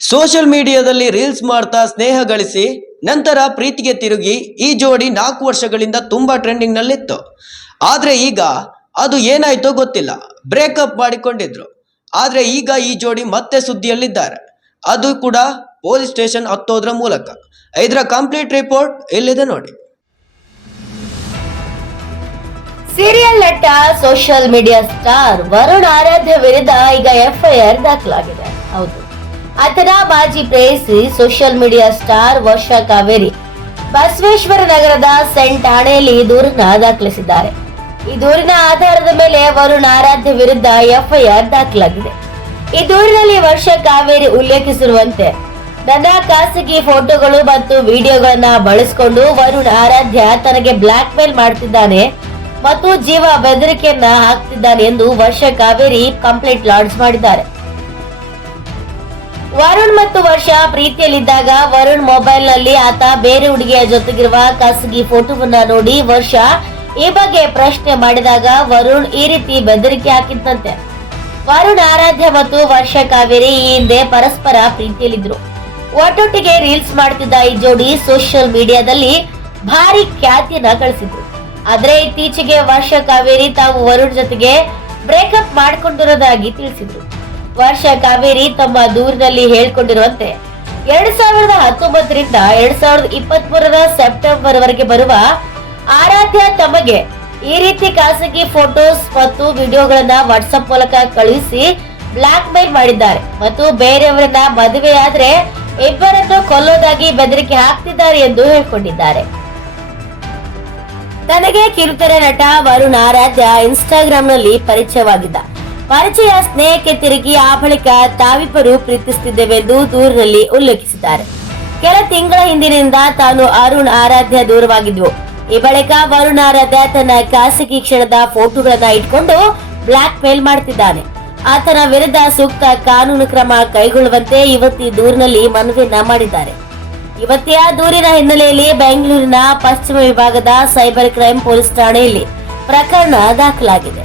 Social ಮೀಡಿಯಾದಲ್ಲಿ reels ಮಾಡ್ತಾ ಸ್ನೇಹ ಗಳಿಸಿ ನಂತರ ಪ್ರೀತಿಗೆ ತಿರುಗಿ ಈ ಜೋಡಿ 4 ವರ್ಷಗಳಿಂದ ತುಂಬಾ ಟ್ರೆಂಡಿಂಗ್ ನಲ್ಲಿತ್ತು. ಆದ್ರೆ ಈಗ ಅದು ಏನಾಯ್ತೋ ಗೊತ್ತಿಲ್ಲ, ಬ್ರೇಕಪ್ ಮಾಡಿಕೊಂಡಿದ್ರು. ಆದ್ರೆ ಈಗ ಈ ಜೋಡಿ ಮತ್ತೆ ಸುದ್ದಿಯಲ್ಲಿದ್ದಾರೆ, ಅದು ಕೂಡ ಪೊಲೀಸ್ ಸ್ಟೇಷನ್ ಹತ್ತೋದ್ರ ಮೂಲಕ. ಇದರ ಕಂಪ್ಲೀಟ್ ರಿಪೋರ್ಟ್ ಇಲ್ಲಿದೆ ನೋಡಿ. ಸೀರಿಯಲ್ ನಟ ಸೋಷಿಯಲ್ ಮೀಡಿಯಾ ಸ್ಟಾರ್ ವರುಣ್ ಆರಾಧ್ಯ ವಿರುದ್ಧ ಈಗ ಎಫ್ಐಆರ್ ದಾಖಲಾಗಿದೆ. ಹೌದು, ಆತನ ಮಾಜಿ ಪ್ರೇಯಸಿ ಸೋಷಿಯಲ್ ಮೀಡಿಯಾ ಸ್ಟಾರ್ ವರ್ಷಾ ಕಾವೇರಿ ಬಸವೇಶ್ವರ ನಗರದ ಸೆಂಟ್ ಠಾಣೆಯಲ್ಲಿ ದೂರನ್ನ ದಾಖಲಿಸಿದ್ದಾರೆ. ಈ ದೂರಿನ ಆಧಾರದ ಮೇಲೆ ವರುಣ್ ಆರಾಧ್ಯ ವಿರುದ್ಧ ಎಫ್ಐಆರ್ ದಾಖಲಾಗಿದೆ. ಈ ದೂರಿನಲ್ಲಿ ವರ್ಷಾ ಕಾವೇರಿ ಉಲ್ಲೇಖಿಸಿರುವಂತೆ, ನನ್ನ ಖಾಸಗಿ ಫೋಟೋಗಳು ಮತ್ತು ವಿಡಿಯೋಗಳನ್ನ ಬಳಸಿಕೊಂಡು ವರುಣ್ ಆರಾಧ್ಯ ತನಗೆ ಬ್ಲಾಕ್ ಮೇಲ್ ಮಾಡ್ತಿದ್ದಾನೆ ಮತ್ತು ಜೀವ ಬೆದರಿಕೆಯನ್ನ ಹಾಕ್ತಿದ್ದಾನೆ ಎಂದು ವರ್ಷಾ ಕಾವೇರಿ ಕಂಪ್ಲೇಂಟ್ ಲಾಂಚ್ ಮಾಡಿದ್ದಾರೆ. ವರುಣ್ ಮತ್ತು ವರ್ಷಾ ಪ್ರೀತಿಯಲ್ಲಿದ್ದಾಗ ವರುಣ್ ಮೊಬೈಲ್ ನಲ್ಲಿ ಆತ ಬೇರೆ ಹುಡುಗಿಯ ಜೊತೆಗಿರುವ ಖಾಸಗಿ ಫೋಟೋವನ್ನ ನೋಡಿ ವರ್ಷಾ ಈ ಬಗ್ಗೆ ಪ್ರಶ್ನೆ ಮಾಡಿದಾಗ ವರುಣ್ ಈ ರೀತಿ ಬೆದರಿಕೆ ಹಾಕಿದ್ದಂತೆ. ವರುಣ್ ಆರಾಧ್ಯ ಮತ್ತು ವರ್ಷಾ ಕಾವೇರಿ ಈ ಹಿಂದೆ ಪರಸ್ಪರ ಪ್ರೀತಿಯಲ್ಲಿದ್ರು. ಒಟ್ಟೊಟ್ಟಿಗೆ ರೀಲ್ಸ್ ಮಾಡ್ತಿದ್ದ ಈ ಜೋಡಿ ಸೋಷಿಯಲ್ ಮೀಡಿಯಾದಲ್ಲಿ ಭಾರಿ ಖ್ಯಾತಿಯನ್ನ ಗಳಿಸಿದ್ರು. ಆದ್ರೆ ಇತ್ತೀಚೆಗೆ ವರ್ಷಾ ಕಾವೇರಿ ತಾವು ವರುಣ್ ಜೊತೆಗೆ ಬ್ರೇಕಪ್ ಮಾಡಿಕೊಂಡಿರೋದಾಗಿ ತಿಳಿಸಿದ್ರು. ವರ್ಷಾ ಕಾವೇರಿ ತಮ್ಮ ದೂರಿನಲ್ಲಿ ಹೇಳ್ಕೊಂಡಿರುವಂತೆ 2019ರಿಂದ 2023ರ ಸೆಪ್ಟೆಂಬರ್ ವರೆಗೆ ಬರುವ ಆರಾಧ್ಯ ತಮಗೆ ಈ ರೀತಿ ಖಾಸಗಿ ಫೋಟೋಸ್ ಮತ್ತು ವಿಡಿಯೋಗಳನ್ನ ವಾಟ್ಸ್ಆಪ್ ಮೂಲಕ ಕಳುಹಿಸಿ ಬ್ಲಾಕ್ ಮೇಲ್ ಮಾಡಿದ್ದಾರೆ ಮತ್ತು ಬೇರೆಯವರನ್ನ ಮದುವೆಯಾದ್ರೆ ಇಬ್ಬರನ್ನು ಕೊಲ್ಲೋದಾಗಿ ಬೆದರಿಕೆ ಹಾಕ್ತಿದ್ದಾರೆ ಎಂದು ಹೇಳಿಕೊಂಡಿದ್ದಾರೆ. ತನಗೆ ಕಿರುತೆರೆ ನಟ ವರುಣ್ ಆರಾಧ್ಯ ಇನ್ಸ್ಟಾಗ್ರಾಮ್ ನಲ್ಲಿ ಪರಿಚಯವಾಗಿದ್ದ. ಪರಿಚಯ ಸ್ನೇಹಕ್ಕೆ ತಿರುಗಿ ಆ ಬಳಿಕ ತಾವಿಬ್ಬರು ಪ್ರೀತಿಸುತ್ತಿದ್ದೇವೆಂದು ದೂರಿನಲ್ಲಿ ಉಲ್ಲೇಖಿಸಿದ್ದಾರೆ. ಕೆಲ ತಿಂಗಳ ಹಿಂದಿನಿಂದ ತಾನು ಅರುಣ್ ಆರಾಧ್ಯ ದೂರವಾಗಿದ್ವು. ಈ ಬಳಿಕ ವರುಣ್ ಆರಾಧ್ಯ ತನ್ನ ಖಾಸಗಿ ಕ್ಷಣದ ಫೋಟೋಗಳನ್ನ ಇಟ್ಕೊಂಡು ಬ್ಲಾಕ್ ಮೇಲ್ ಮಾಡ್ತಿದ್ದಾನೆ. ಆತನ ವಿರುದ್ಧ ಸೂಕ್ತ ಕಾನೂನು ಕ್ರಮ ಕೈಗೊಳ್ಳುವಂತೆ ಯುವತಿ ದೂರಿನಲ್ಲಿ ಮನವಿಯನ್ನ ಮಾಡಿದ್ದಾರೆ. ಯುವತಿಯ ದೂರಿನ ಹಿನ್ನೆಲೆಯಲ್ಲಿ ಬೆಂಗಳೂರಿನ ಪಶ್ಚಿಮ ವಿಭಾಗದ ಸೈಬರ್ ಕ್ರೈಂ ಪೊಲೀಸ್ ಠಾಣೆಯಲ್ಲಿ ಪ್ರಕರಣ ದಾಖಲಾಗಿದೆ.